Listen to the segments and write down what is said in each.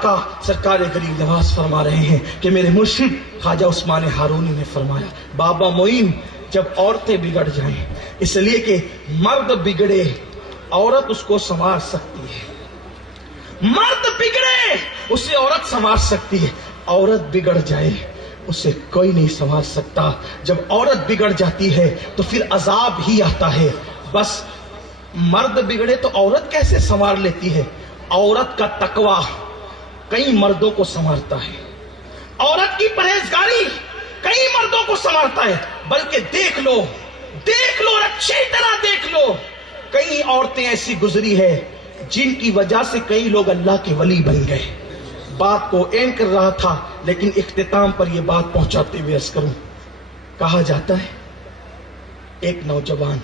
کا سرکار غریب نواز فرما رہے ہیں کہ میرے مرشد خواجہ عثمان ہارونی نے فرمایا بابا معین جب عورتیں بگڑ جائیں، اس لیے کہ مرد بگڑے عورت اس کو سنوار سکتی ہے، مرد بگڑے اسے عورت سنوار سکتی ہے، عورت بگڑ جائے اسے کوئی نہیں سنوار سکتا۔ جب عورت بگڑ جاتی ہے تو پھر عذاب ہی آتا ہے۔ بس مرد بگڑے تو عورت کیسے سنوار لیتی ہے؟ عورت کا تقوی کئی مردوں کو سنوارتا ہے، عورت کی پرہیزگاری کئی مردوں کو سنوارتا ہے۔ بلکہ دیکھ لو اور اچھی طرح دیکھ لو، کئی عورتیں ایسی گزری ہے جن کی وجہ سے کئی لوگ اللہ کے ولی بن گئے۔ بات کو اینڈ کر رہا تھا لیکن اختتام پر یہ بات پہنچاتے ہوئے عرض کروں، کہا جاتا ہے ایک نوجوان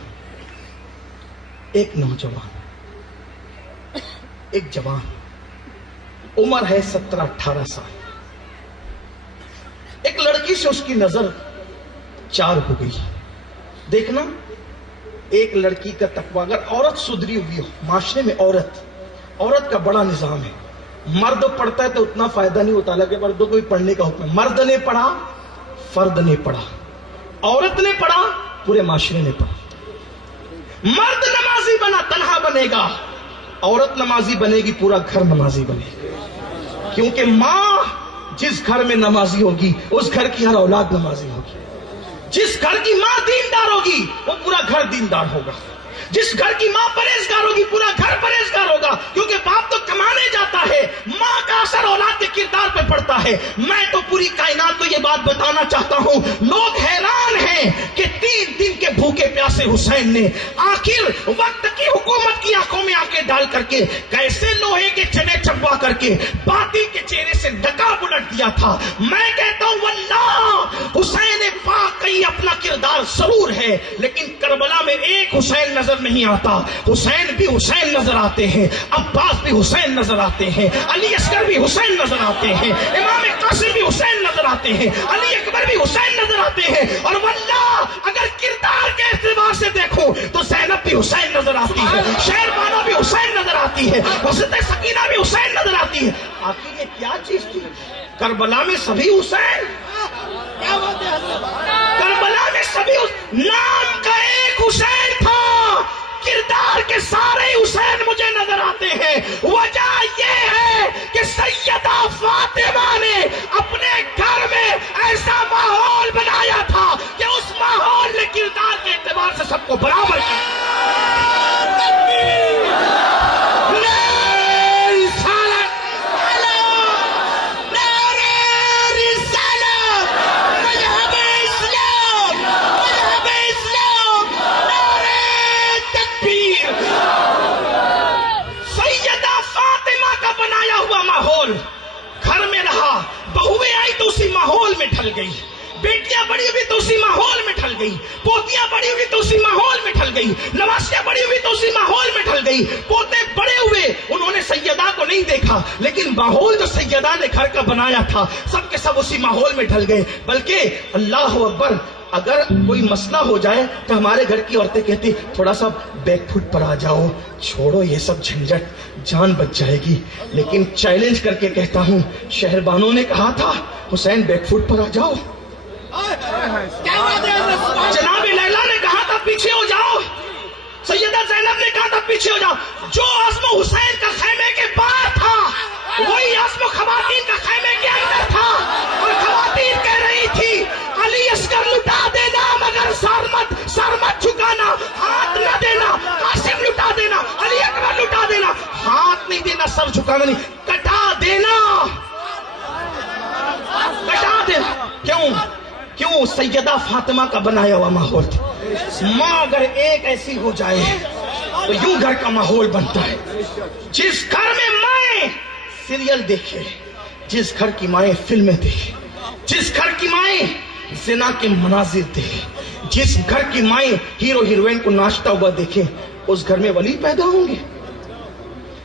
ایک جوان عمر ہے 17-18 سال، ایک لڑکی سے اس کی نظر چار ہو گئی۔ دیکھنا ایک لڑکی کا تقویٰ، اگر عورت سدھری ہوئی ہو، معاشرے میں عورت کا بڑا نظام ہے۔ مرد پڑھتا ہے تو اتنا فائدہ نہیں ہوتا، لگے مردوں کو بھی پڑھنے کا حکم ہے۔ مرد نے پڑھا، فرد نے پڑھا، عورت نے پڑھا، پورے معاشرے نے پڑھا۔ مرد نمازی بنا تنہا بنے گا، عورت نمازی بنے گی پورا گھر نمازی بنے گا، کیونکہ ماں جس گھر میں نمازی ہوگی اس گھر کی ہر اولاد نمازی ہوگی۔ جس گھر کی ماں دیندار ہوگی وہ پورا گھر دیندار ہوگا، جس گھر کی ماں پرہیزگار ہوگی پورا گھر پرہیزگار ہوگا، کیونکہ باپ تو کمانے جاتا ہے، ماں کا اثر اولاد کے کردار پہ پڑتا ہے۔ میں تو پوری کائنات کو یہ بات بتانا چاہتا ہوں، لوگ حیران ہیں کہ 3 دن کے بھوکے پیاسے حسین نے آخر وقت کی حکومت کی آنکھوں میں آنکھیں ڈال کر کے کیسے لوہے کے چنے چبوا کر کے باطل کے چہرے سے نقاب الٹ دیا تھا۔ میں کہتا ہوں واللہ حسین پاک کہیں اپنا کردار ضرور ہے، لیکن کربلا میں ایک حسین نظر نہیں آتا۔ حسین بھی حسین نظر آتے ہیں، عباس بھی حسین نظر آتے ہیں، علی اصغر بھی حسین نظر آتے ہیں، امام قاسم بھی حسین نظر آتے ہیں، علی اکبر بھی حسین نظر آتے ہیں، اور واللہ اگر کردار کے اعتبار سے دیکھوں تو زینب بھی حسین نظر آتی ہے، شہربانو بھی حسین نظر آتی ہے، حضرت سکینہ بھی حسین نظر آتی ہے۔ آخر یہ کیا چیز تھی؟ کربلا میں سبھی حسین، کربلا میں سبھی نام کا ایک حسین تھا، کردار کے سارے حسین مجھے نظر آتے ہیں۔ وجہ یہ ہے کہ سیدہ فاطمہ نے اپنے گھر میں ایسا ماحول بنایا تھا کہ اس ماحول نے کردار کے اعتبار سے سب کو برابر کیا۔ گھر میں رہا، بہویں آئی تو اسی ماحول میں ڈھل گئی، بیٹیاں بڑی ہوئی تو اسی ماحول میں ڈھل گئی، پوتیاں بڑی ہوئی تو اسی ماحول میں ڈھل گئی، نواسیاں بڑی ہوئی تو اسی ماحول میں ڈھل گئی، پوتے بڑے ہوئے، انہوں نے سیدہ کو نہیں دیکھا لیکن ماحول جو سیدہ نے گھر کا بنایا تھا سب کے سب اسی ماحول میں ڈھل گئے۔ بلکہ اللہ اکبر، اگر کوئی مسئلہ ہو جائے تو ہمارے گھر کی عورتیں کہتی تھوڑا سا بیک فٹ پر آ جاؤ، چھوڑو یہ سب جھنجٹ، جان بچ جائے گی۔ لیکن چیلنج کر کے کہتا ہوں، شہربانو نے کہا تھا حسین بیک فٹ پر آ جاؤ، جناب لیلا نے کہا تھا پیچھے ہو جاؤ، سیدہ زینب نے کہا تھا پیچھے ہو جاؤ۔ جو عزم حسین کا خیمے کے باہر تھا وہی عزم خواتین کا خیمے کے اندر تھا، اور خواتین کہہ رہی تھی علی اصغر لٹا دینا مگر سر مت جھکانا، ہاتھ نہ دینا، قاسم لٹا دینا، علی اکبر لٹا دینا، ہاتھ نہیں دینا، سر جھکانا نہیں، کٹا دینا۔ کیوں؟ سیدہ فاطمہ کا بنایا ہوا ماحول تھا۔ ماں اگر ایک ایسی ہو جائے تو یوں گھر کا ماحول بنتا ہے۔ جس گھر میں مائیں سیریل دیکھے، جس گھر کی مائیں فلمیں دیکھے، جس گھر کی مائیں زنا کے مناظر دیکھے، جس گھر کی مائیں ہیرو ہیروئن کو ناچتا ہوا دیکھیں، اس گھر میں ولی پیدا ہوں گے،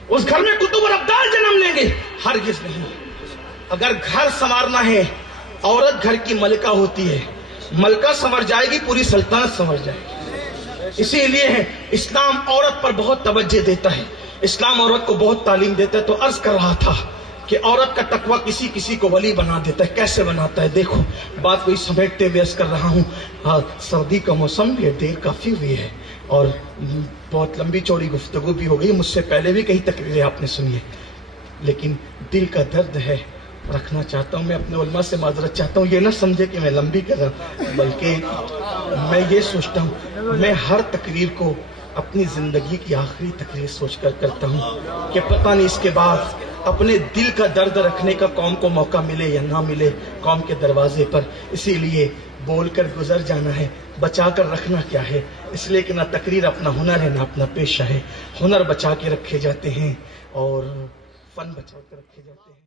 اس گھر میں کتب اور ابدال جنم لیں گے؟ ہرگز نہیں۔ اگر گھر سنوارنا ہے، عورت گھر کی ملکہ ہوتی ہے، ملکہ سنور جائے گی پوری سلطنت سنور جائے گی۔ اسی لیے ہے اسلام عورت پر بہت توجہ دیتا ہے، اسلام عورت کو بہت تعلیم دیتا ہے۔ تو عرض کر رہا تھا کہ عورت کا تقوی کسی کسی کو ولی بنا دیتا ہے. کیسے بناتا ہے دیکھو. بات کوئی سمیٹتے ہوئے عرض کر رہا ہوں. سردی کا موسم بھی ہے, دیر کافی ہوئی ہے اور بہت لمبی چوڑی گفتگو بھی ہو گئی. مجھ سے پہلے بھی کئی تقریریں آپ نے سنی ہے, لیکن دل کا درد ہے, رکھنا چاہتا ہوں. میں اپنے علماء سے معذرت چاہتا ہوں, یہ نہ سمجھے کہ میں لمبی کر رہا ہوں, بلکہ میں یہ سوچتا ہوں, میں ہر تقریر کو اپنی زندگی کی آخری تقریر سوچ کر کرتا ہوں کہ پتہ نہیں اس کے بعد اپنے دل کا درد رکھنے کا قوم کو موقع ملے یا نہ ملے قوم کے دروازے پر. اسی لیے بول کر گزر جانا ہے, بچا کر رکھنا کیا ہے. اس لیے کہ نہ تقریر اپنا ہنر ہے نہ اپنا پیشہ ہے. ہنر بچا کے رکھے جاتے ہیں اور فن بچا کے رکھے جاتے ہیں.